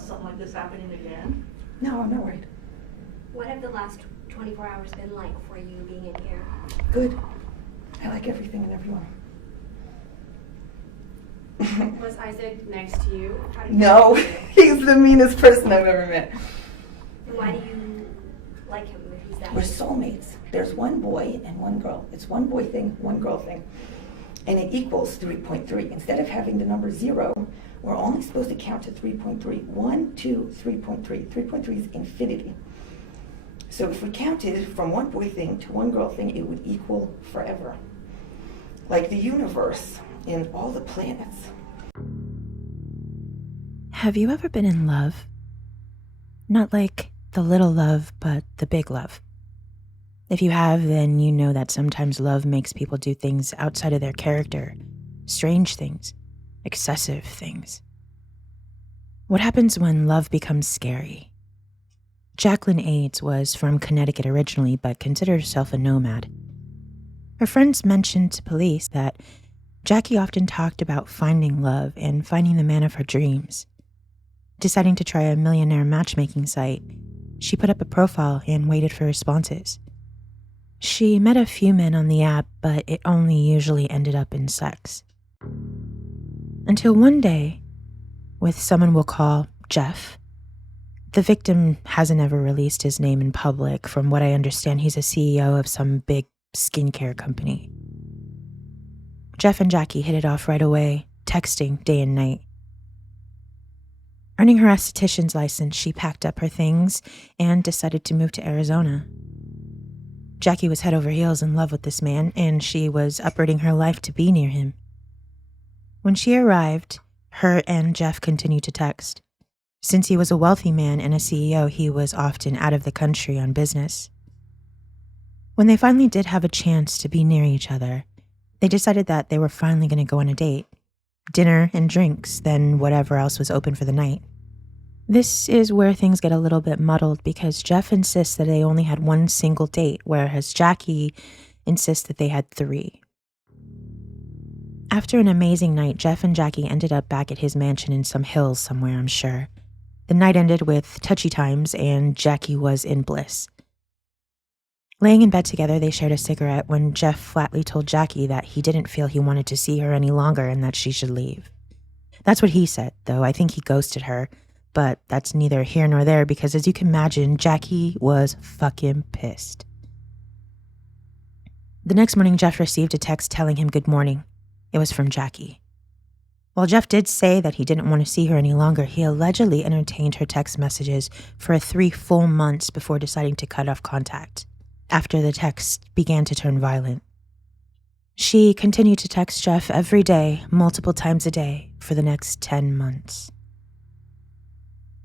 about something like this happening again? No, I'm not worried. What have the last 24 hours been like for you being in here? Good. I like everything and everyone. Was Isaac nice to you? How did No, he's the meanest person I've ever met. Why do you like him if he's that We're way? soulmates. There's one boy and one girl. It's one boy thing, one girl thing. And it equals 3.3. Instead of having the number 0, we're only supposed to count to 3.3. 1, 2, 3.3. 3.3 is infinity. So if we counted from one boy thing to one girl thing, it would equal forever. Like the universe and all the planets. Have you ever been in love? Not like the little love, but the big love. If you have, then you know that sometimes love makes people do things outside of their character, strange things, excessive things. What happens when love becomes scary? Jacqueline Ades was from Connecticut originally, but considered herself a nomad. Her friends mentioned to police that Jackie often talked about finding love and finding the man of her dreams. Deciding to try a millionaire matchmaking site, she put up a profile and waited for responses. She met a few men on the app, but it only usually ended up in sex. Until one day, with someone we'll call Jeff. The victim hasn't ever released his name in public. From what I understand, he's a CEO of some big skincare company. Jeff and Jackie hit it off right away, texting day and night. Earning her esthetician's license, she packed up her things and decided to move to Arizona. Jackie was head over heels in love with this man, and she was uprooting her life to be near him. When she arrived, her and Jeff continued to text. Since he was a wealthy man and a CEO, he was often out of the country on business. When they finally did have a chance to be near each other, they decided that they were finally going to go on a date. Dinner and drinks, then whatever else was open for the night. This is where things get a little bit muddled because Jeff insists that they only had one single date, whereas Jackie insists that they had 3. After an amazing night, Jeff and Jackie ended up back at his mansion in some hills somewhere, I'm sure. The night ended with touchy times, and Jackie was in bliss. Laying in bed together, they shared a cigarette when Jeff flatly told Jackie that he didn't feel he wanted to see her any longer and that she should leave. That's what he said, though I think he ghosted her, but that's neither here nor there because as you can imagine, Jackie was fucking pissed. The next morning, Jeff received a text telling him good morning. It was from Jackie. While Jeff did say that he didn't want to see her any longer, he allegedly entertained her text messages for 3 full months before deciding to cut off contact, after the text began to turn violent. She continued to text Jeff every day, multiple times a day, for the next 10 months.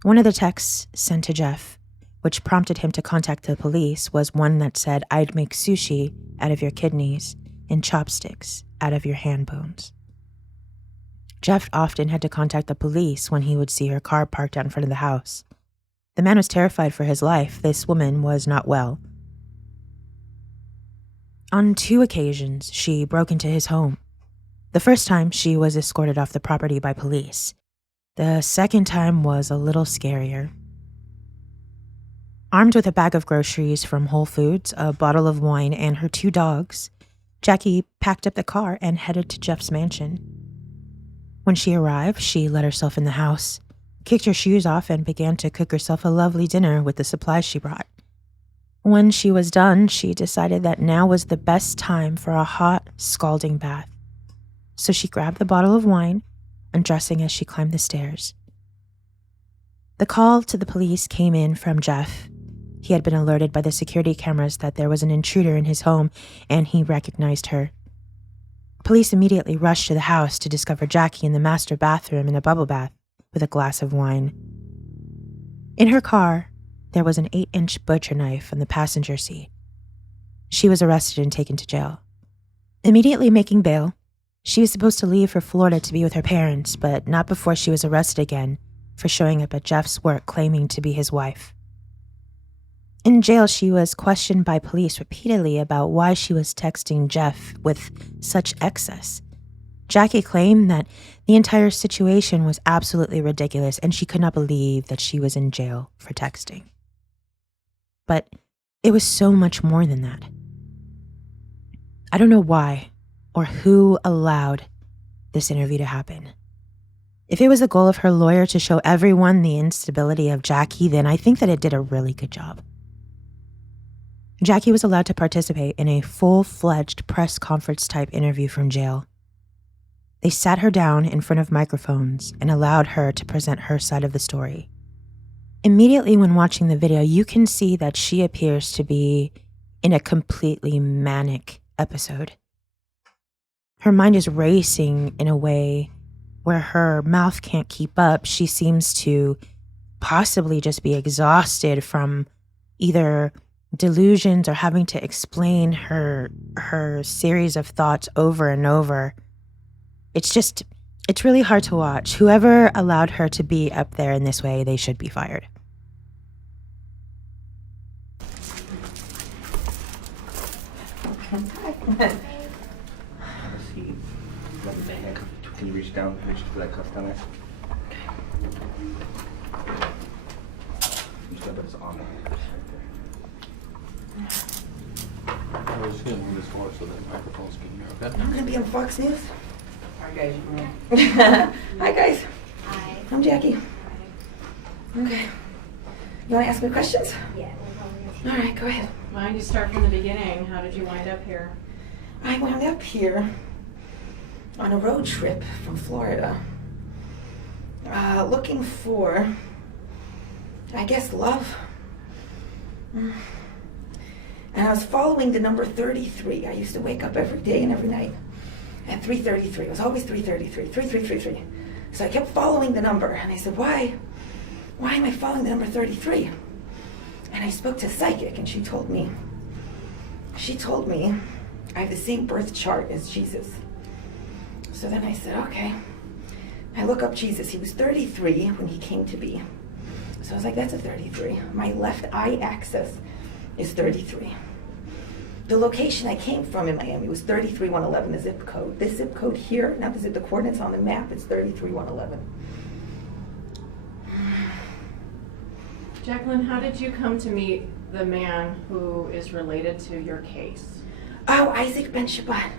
One of the texts sent to Jeff, which prompted him to contact the police, was one that said, "I'd make sushi out of your kidneys and chopsticks out of your hand bones." Jeff often had to contact the police when he would see her car parked out in front of the house. The man was terrified for his life. This woman was not well. On 2 occasions, she broke into his home. The first time, she was escorted off the property by police. The second time was a little scarier. Armed with a bag of groceries from Whole Foods, a bottle of wine, and her 2 dogs, Jackie packed up the car and headed to Jeff's mansion. When she arrived, she let herself in the house, kicked her shoes off, and began to cook herself a lovely dinner with the supplies she brought. When she was done, she decided that now was the best time for a hot, scalding bath. So she grabbed the bottle of wine, undressing as she climbed the stairs. The call to the police came in from Jeff. He had been alerted by the security cameras that there was an intruder in his home, and he recognized her. Police immediately rushed to the house to discover Jackie in the master bathroom in a bubble bath with a glass of wine. In her car, there was an 8-inch butcher knife on the passenger seat. She was arrested and taken to jail. Immediately making bail, she was supposed to leave for Florida to be with her parents, but not before she was arrested again for showing up at Jeff's work claiming to be his wife. In jail, she was questioned by police repeatedly about why she was texting Jeff with such excess. Jackie claimed that the entire situation was absolutely ridiculous and she could not believe that she was in jail for texting. But it was so much more than that. I don't know why or who allowed this interview to happen. If it was the goal of her lawyer to show everyone the instability of Jackie, then I think that it did a really good job. Jackie was allowed to participate in a full-fledged press conference type interview from jail. They sat her down in front of microphones and allowed her to present her side of the story. Immediately when watching the video, you can see that she appears to be in a completely manic episode. Her mind is racing in a way where her mouth can't keep up. She seems to possibly just be exhausted from either delusions or having to explain her series of thoughts over and over. It's really hard to watch. Whoever allowed her to be up there in this way, they should be fired. Can you reach for that cuff down there? You said that it's on there. I was just gonna move this forward so that the microphones can hear, okay? I'm going to be on Fox News. Hi guys, Hi, guys. Hi. I'm Jackie. Okay. You want to ask me questions? Yeah, we'll All right, go ahead. Why don't you start from the beginning? How did you wind up here? I wound up here on a road trip from Florida, looking for, I guess, love. And I was following the number 33. I used to wake up every day and every night at 3:33. It was always 3:33, 3333. So I kept following the number, and I said, why am I following the number 33? And I spoke to a psychic, and she told me I have the same birth chart as Jesus. So then I said, okay. I look up Jesus. He was 33 when he came to be. So I was like, that's a 33. My left eye axis is 33. The location I came from in Miami was 33111, the zip code. This zip code here, not the coordinates on the map, it's 33111. Jacqueline, how did you come to meet the man who is related to your case? Oh, Isaac Ben Shabbat.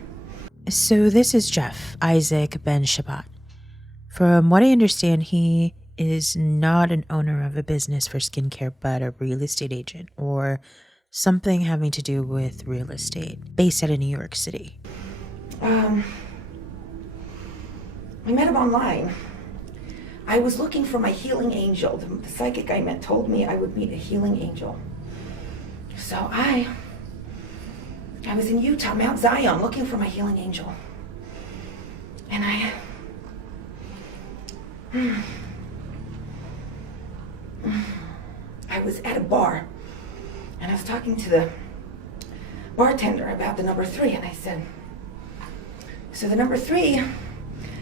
So this is Jeff, Isaac Ben Shabbat. From what I understand, he is not an owner of a business for skincare, but a real estate agent or something having to do with real estate, based out of New York City. I met him online. I was looking for my healing angel. The psychic I met told me I would meet a healing angel. So I was in Utah, Mount Zion, looking for my healing angel. And I was at a bar, and I was talking to the bartender about the number 3, and I said, so the number 3,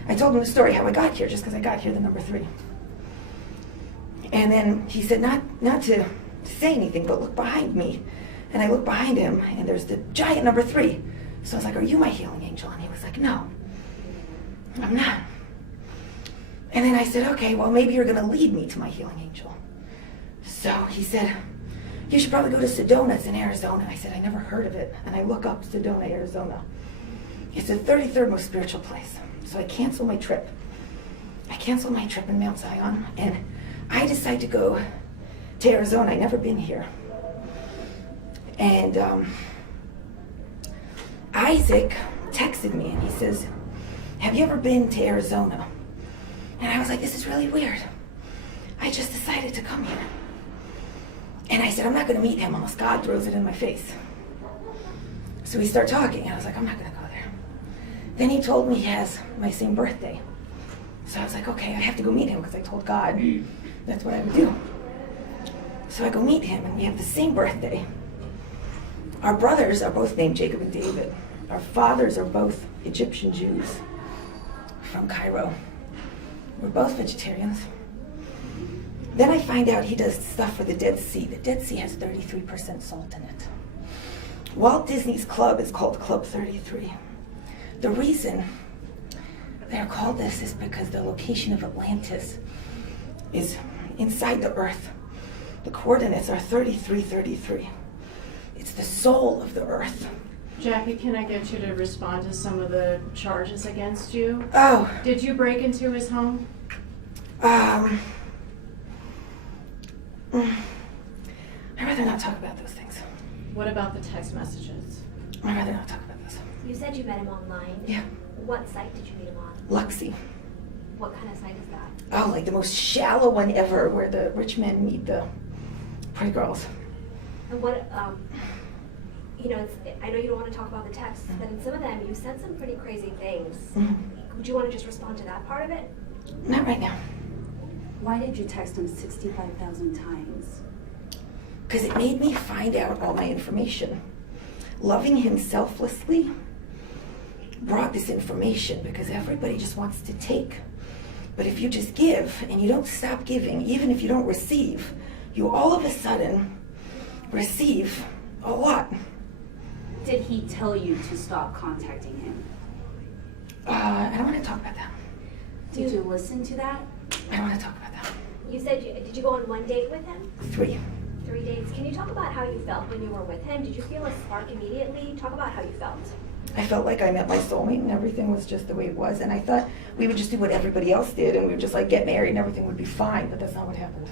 I told him the story, how I got here, just because I got here, the number 3. And then he said, not to say anything, but look behind me. And I looked behind him, and there's the giant number 3. So I was like, are you my healing angel? And he was like, no, I'm not. And then I said, okay, well, maybe you're going to lead me to my healing angel. So he said, you should probably go to Sedona. It's in Arizona. I said, I never heard of it. And I look up Sedona, Arizona. It's the 33rd most spiritual place. So I cancel my trip. I cancel my trip in Mount Zion, and I decide to go to Arizona. I've never been here. And Isaac texted me, and he says, have you ever been to Arizona? And I was like, this is really weird. I just decided to come here. And I said, I'm not going to meet him unless God throws it in my face. So we start talking, and I was like, I'm not going to go there. Then he told me he has my same birthday. So I was like, okay, I have to go meet him because I told God that's what I would do. So I go meet him, and we have the same birthday. Our brothers are both named Jacob and David. Our fathers are both Egyptian Jews from Cairo. We're both vegetarians. Then I find out he does stuff for the Dead Sea. The Dead Sea has 33% salt in it. Walt Disney's club is called Club 33. The reason they're called this is because the location of Atlantis is inside the Earth. The coordinates are 3333. It's the soul of the Earth. Jackie, can I get you to respond to some of the charges against you? Oh, Did you break into his home? I'd rather not talk about those things. What about the text messages? I'd rather not talk about those. You said you met him online. Yeah. What site did you meet him on? Luxie. What kind of site is that? Oh, like the most shallow one ever, where the rich men meet the pretty girls. And what, I know you don't want to talk about the texts, but in some of them, you said some pretty crazy things. Would you want to just respond to that part of it? Not right now. Why did you text him 65,000 times? Because it made me find out all my information. Loving him selflessly brought this information because everybody just wants to take. But if you just give and you don't stop giving, even if you don't receive, you all of a sudden receive a lot. Did he tell you to stop contacting him? I don't want to talk about that. Did you listen to that? I don't want to talk about that. You said, did you go on one date with him? 3. 3 dates. Can you talk about how you felt when you were with him? Did you feel a spark immediately? Talk about how you felt. I felt like I met my soulmate and everything was just the way it was. And I thought we would just do what everybody else did and we would just like get married and everything would be fine, but that's not what happened.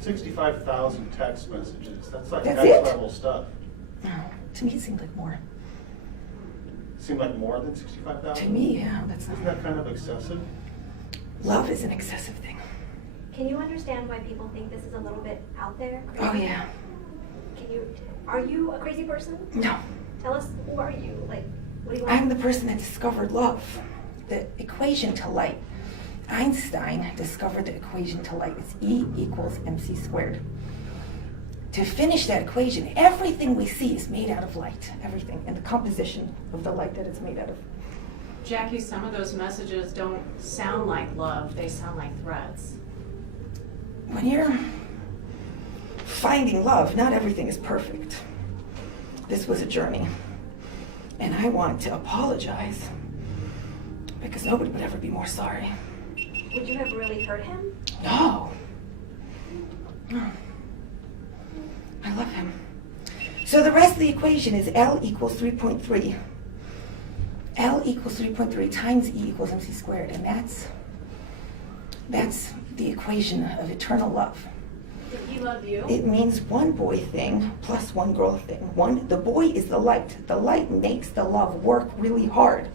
65,000 text messages. That's like That's next it? level stuff. No, to me it seemed like more. Seemed like more than 65,000? To me, yeah, that's Isn't not. that kind of excessive? Love is an excessive thing. Can you understand why people think this is a little bit out there? Oh yeah. Are you a crazy person? No. Tell us, who are you? Like, what do you want? I'm the person that discovered love, the equation to light. Einstein discovered the equation to light. It's E equals mc squared. To finish that equation, everything we see is made out of light. Everything. And the composition of the light that it's made out of. Jackie, some of those messages don't sound like love, they sound like threats. When you're finding love, not everything is perfect. This was a journey. And I want to apologize because nobody would ever be more sorry. Would you have really hurt him? No. No. I love him. So the rest of the equation is L equals 3.3. L equals 3.3 times E equals mc squared. And that's the equation of eternal love. Did he love you? It means one boy thing plus one girl thing. The boy is the light. The light makes the love work really hard.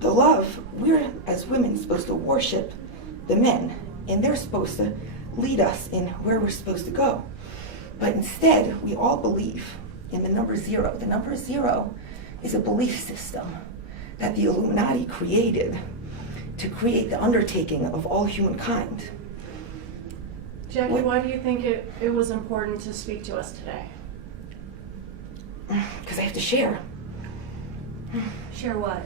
The love, we're as women supposed to worship the men, and they're supposed to lead us in where we're supposed to go. But instead, we all believe in the number 0. The number 0 is a belief system that the Illuminati created to create the undertaking of all humankind. Jackie, why do you think it was important to speak to us today? Because I have to share Share what?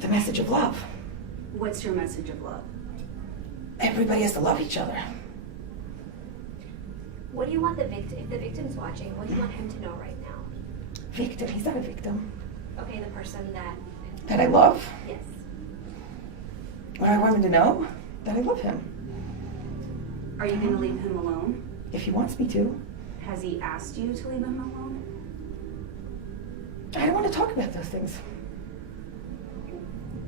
the message of love. What's your message of love? Everybody has to love each other. What do you want the victim, if the victim's watching, what do you want him to know right now? Victim, he's not a victim. Okay, the person That I love. yes. What I want him to know, that I love him. Are you going to leave him alone? If he wants me to. Has he asked you to leave him alone? I don't want to talk about those things.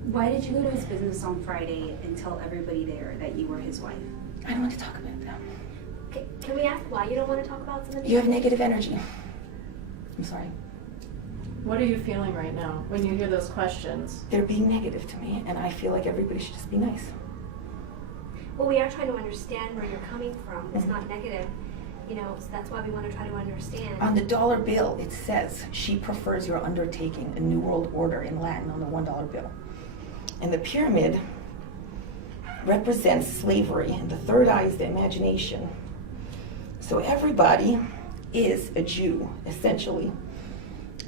Why did you go to his business on Friday and tell everybody there that you were his wife? I don't want to talk about them. Can we ask why you don't want to talk about some of these? You have negative energy. I'm sorry. What are you feeling right now when you hear those questions? They're being negative to me, and I feel like everybody should just be nice. Well, we are trying to understand where you're coming from. It's not negative, so that's why we want to try to understand. On the dollar bill, it says, she prefers your undertaking, a new world order in Latin on the $1 bill. And the pyramid represents slavery, and the third eye is the imagination. So everybody is a Jew, essentially.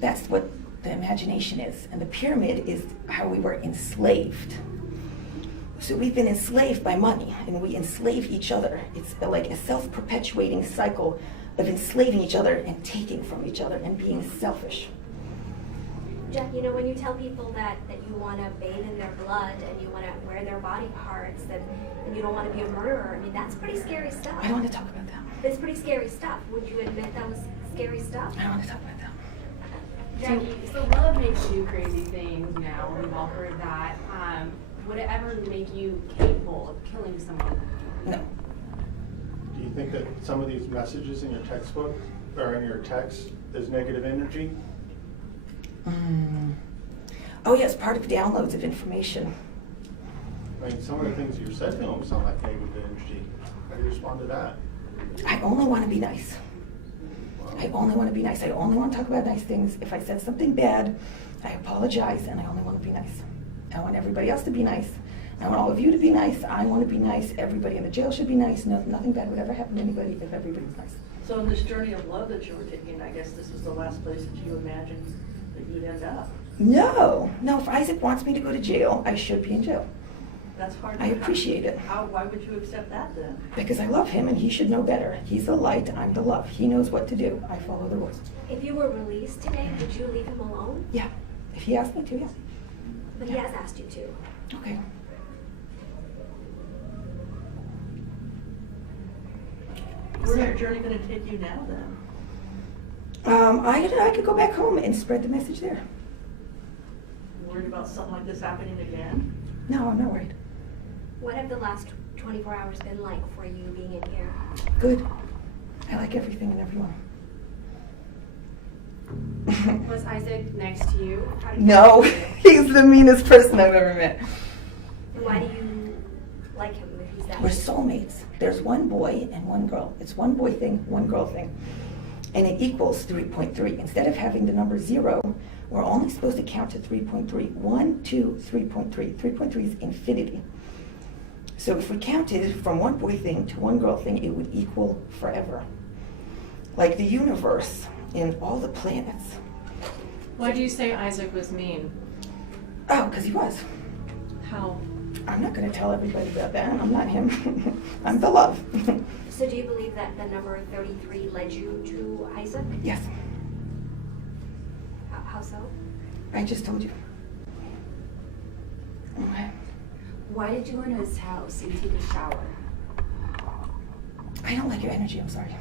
That's what the imagination is. And the pyramid is how we were enslaved. So we've been enslaved by money, and we enslave each other. It's like a self-perpetuating cycle of enslaving each other and taking from each other and being selfish. Jack, you know, when you tell people that you want to bathe in their blood and you want to wear their body parts and you don't want to be a murderer, I mean, that's pretty scary stuff. I don't want to talk about that. It's pretty scary stuff. Would you admit that was scary stuff? I don't want to talk about that. Jackie, so love makes you do crazy things now. We've all heard that. Would it ever make you capable of killing someone? No. Do you think that some of these messages in your textbook or in your text is negative energy? Oh yes, part of downloads of information. I mean, some of the things you said to him sound like negative energy. How do you respond to that? I only want to be nice. I only want to be nice. I only want to talk about nice things. If I said something bad, I apologize, and I only want to be nice. I want everybody else to be nice. I want all of you to be nice. I want to be nice. Everybody in the jail should be nice. No, nothing bad would ever happen to anybody if everybody's nice. So in this journey of love that you were taking, I guess this was the last place that you imagined that you'd end up. No, if Isaac wants me to go to jail, I should be in jail. That's hard. I appreciate it. Why would you accept that then? Because I love him and he should know better. He's the light, I'm the love. He knows what to do. I follow the rules. If you were released today, would you leave him alone? Yeah, if he asked me to, yeah. But he has asked you to. Okay. Where's your journey going to take you now then? I could go back home and spread the message there. Worried about something like this happening again? No, I'm not worried. What have the last 24 hours been like for you being in here? Good. I like everything and everyone. Was Isaac next to you? How did you No, feel? he's the meanest person I've ever met. And why do you like him if he's that? We're soulmates. There's one boy and one girl. It's one boy thing, one girl thing. And it equals 3.3. Instead of having the number 0, we're only supposed to count to 3.3. 1, 2, 3.3. 3.3 is infinity. So if we counted from one boy thing to one girl thing, it would equal forever. Like the universe and all the planets. Why do you say Isaac was mean? Oh, because he was. How? I'm not going to tell everybody about that. I'm not him. I'm the love. So do you believe that the number 33 led you to Isaac? Yes, How so? I just told you. Okay. Why did you go into his house and take a shower? I don't like your energy. I'm sorry.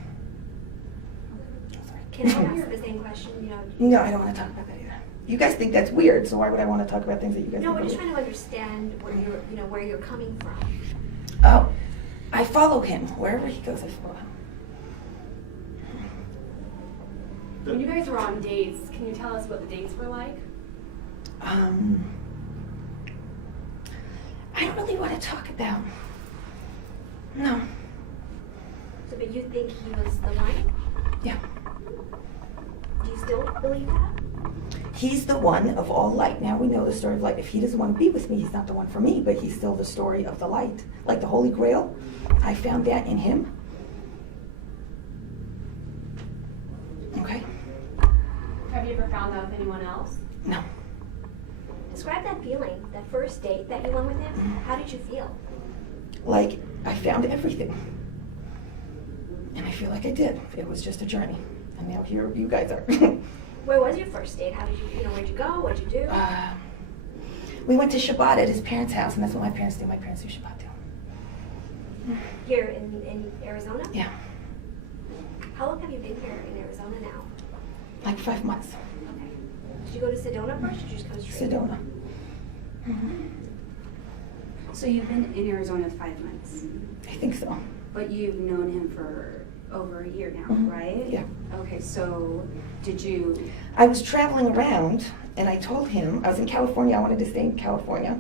I'm sorry. Can I ask the same question? You know. No, I don't want to talk about that either. You guys think that's weird, so why would I want to talk about things that you guys No, think we're are just weird? trying to understand where you're coming from. Oh, I follow him. Wherever he goes, I follow him. When you guys were on dates, can you tell us what the dates were like? I don't really want to talk about. No. So, but you think he was the one? Yeah. Do you still believe that? He's the one of all light. Now we know the story of light. If he doesn't want to be with me, he's not the one for me, but he's still the story of the light. Like the Holy Grail, I found that in him. Okay? Have you ever found out with anyone else? No. Describe that feeling, that first date that you went with him. How did you feel? Like, I found everything. And I feel like I did. It was just a journey. And now here you guys are. Where was your first date? How did you, where'd you go? What'd you do? We went to Shabbat at his parents' house, and that's what my parents do. My parents do Shabbat too. Here in Arizona? Yeah, How long have you been here in Arizona now? like 5 months. Okay. Did you go to Sedona first, or did you just come straight? Sedona. So you've been in Arizona 5 months, I think so. but you've known him for over a year now, Mhm. right? Yeah. Okay, so did you, I was traveling around, and I told him, I was in California, I wanted to stay in California.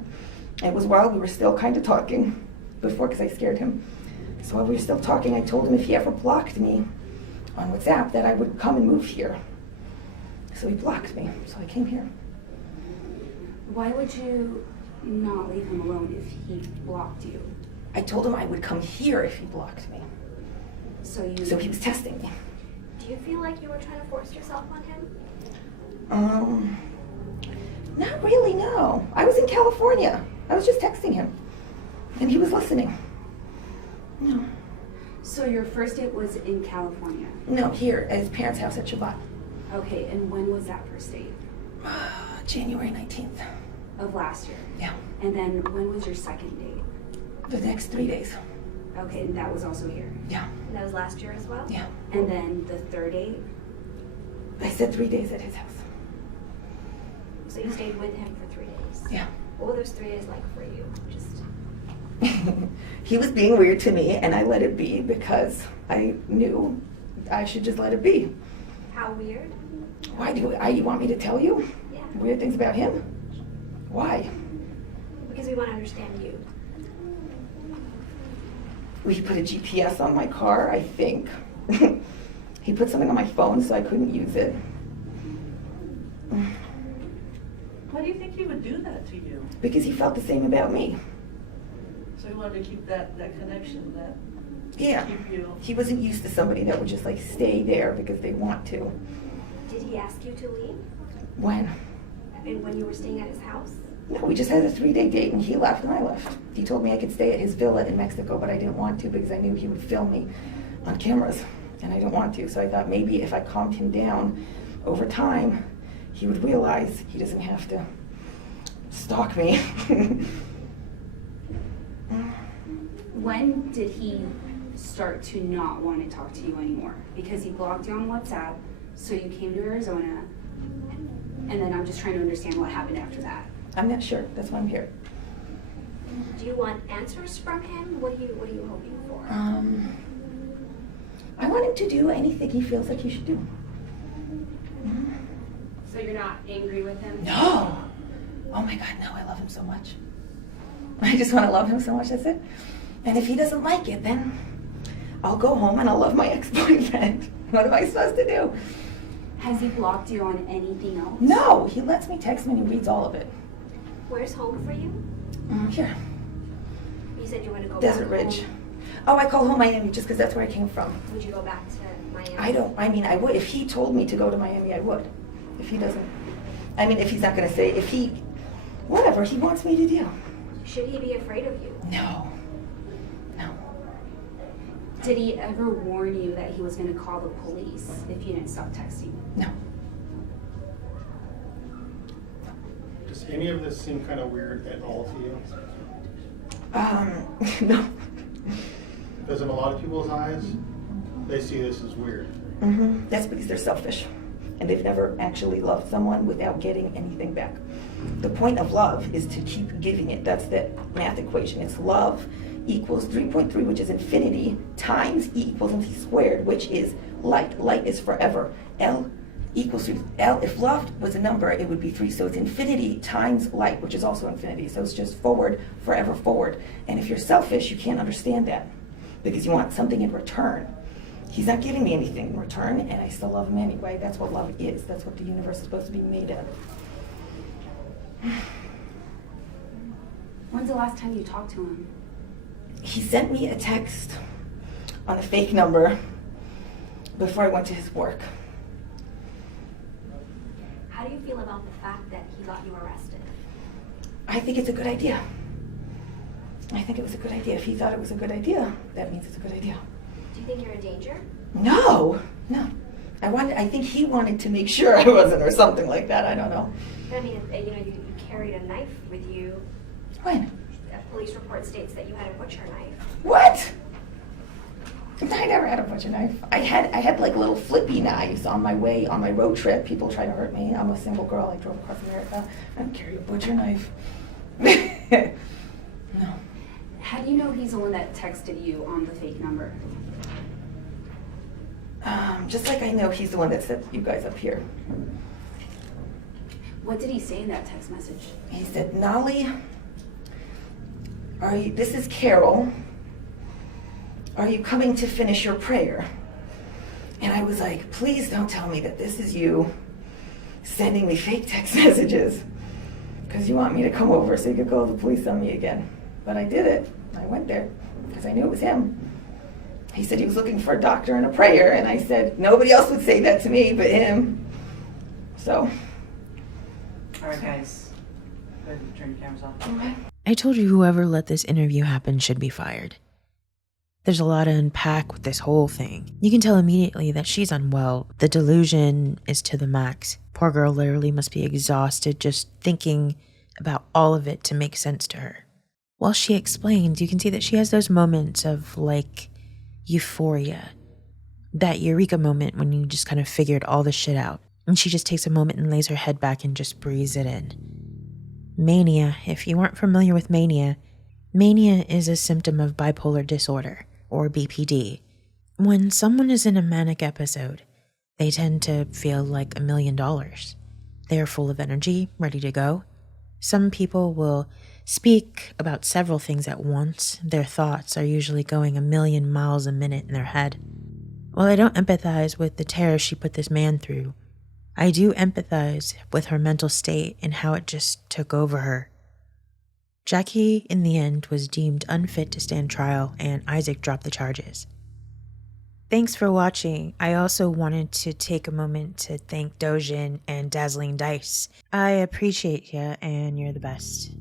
And it was while we were still kind of talking, before, because I scared him. So while we were still talking, I told him if he ever blocked me on WhatsApp, that I would come and move here. So he blocked me, so I came here. why would you not leave him alone if he blocked you? I told him I would come here if he blocked me. So So he was testing me. Do you feel like you were trying to force yourself on him? Not really, no. I was in California. I was just texting him. And he was listening. No. So your first date was in California. No, here at his parents' house at Shabbat. Okay, and when was that first date? January 19th. of last year. Yeah. And then when was your second date? The next 3 days. Okay, and that was also here. Yeah. And that was last year as well? Yeah. And then the third date? I said 3 days at his house. So you stayed with him for 3 days? Yeah. What were those 3 days like for you? Just He was being weird to me, and I let it be because I knew I should just let it be. how weird? Why do you want me to tell you Yeah. weird things about him? Why? Because we want to understand you. He put a GPS on my car, I think. He put something on my phone so I couldn't use it. Why do you think he would do that to you? Because he felt the same about me. So he wanted to keep that connection, that Yeah. keep you. He wasn't used to somebody that would just like stay there because they want to. Did he ask you to leave? When? And when you were staying at his house? No, we just had a 3-day date and he left and I left. He told me I could stay at his villa in Mexico, but I didn't want to because I knew he would film me on cameras and I didn't want to. So I thought maybe if I calmed him down over time, he would realize he doesn't have to stalk me. When did he start to not want to talk to you anymore? Because he blocked you on WhatsApp, so you came to Arizona, and then I'm just trying to understand what happened after that. I'm not sure. That's why I'm here. Do you want answers from him? What are you hoping for? I want him to do anything he feels like he should do. So you're not angry with him? No. Oh my God, no, I love him so much. I just want to love him so much, that's it. And if he doesn't like it, then I'll go home and I'll love my ex-boyfriend. What am I supposed to do? Has he blocked you on anything else? No, he lets me text him and he reads all of it. Where's home for you? Here, You said you want to go Desert back Ridge. home. Oh, I call home Miami just because that's where I came from. Would you go back to Miami? I would. If he told me to go to Miami, I would. If he doesn't, if he's not going to say, whatever he wants me to do. Should he be afraid of you? No. No. Did he ever warn you that he was going to call the police if you didn't stop texting? No. Does any of this seem kind of weird at all to you? No. Because in a lot of people's eyes, they see this as weird. That's because they're selfish. And they've never actually loved someone without getting anything back. The point of love is to keep giving it. That's the math equation. It's love equals 3.3, which is infinity, times E equals MC squared, which is light. Light is forever. L equals 3. L, if love was a number, it would be 3. So it's infinity times light, which is also infinity. So it's just forward, forever forward. And if you're selfish, you can't understand that because you want something in return. He's not giving me anything in return, and I still love him anyway. That's what love is. That's what the universe is supposed to be made of. When's the last time you talked to him? He sent me a text on a fake number before I went to his work. How do you feel about the fact that he got you arrested? I think it's a good idea. I think it was a good idea. If he thought it was a good idea, that means it's a good idea. Do you think you're a danger? No. I think he wanted to make sure I wasn't or something like that. I don't know. I mean, you carried a knife with you. When? A police report states that you had a butcher knife. What? I never had a butcher knife. I had like little flippy knives on my road trip. People try to hurt me. I'm a single girl. I drove across America. I don't carry a butcher knife. No. How do you know he's the one that texted you on the fake number? Just like I know he's the one that set you guys up here. What did he say in that text message? He said, Nolly, this is Carol. Are you coming to finish your prayer? And I was like, please don't tell me that this is you sending me fake text messages because you want me to come over so you could call the police on me again. But I did it. I went there because I knew it was him. He said he was looking for a doctor and a prayer, and I said, nobody else would say that to me but him. So. All right, guys. Go ahead and turn your cameras off. Okay. I told you whoever let this interview happen should be fired. There's a lot to unpack with this whole thing. You can tell immediately that she's unwell. The delusion is to the max. Poor girl literally must be exhausted just thinking about all of it to make sense to her. While she explains, you can see that she has those moments of like euphoria. That eureka moment when you just kind of figured all the shit out. And she just takes a moment and lays her head back and just breathes it in. Mania, if you aren't familiar with mania is a symptom of bipolar disorder, or BPD. When someone is in a manic episode, they tend to feel like $1 million. They are full of energy, ready to go. Some people will speak about several things at once. Their thoughts are usually going 1,000,000 miles a minute in their head. While I don't empathize with the terror she put this man through, I do empathize with her mental state and how it just took over her. Jackie, in the end, was deemed unfit to stand trial, and Isaac dropped the charges. Thanks for watching. I also wanted to take a moment to thank Dojin and Dazzling Dice. I appreciate you, and you're the best.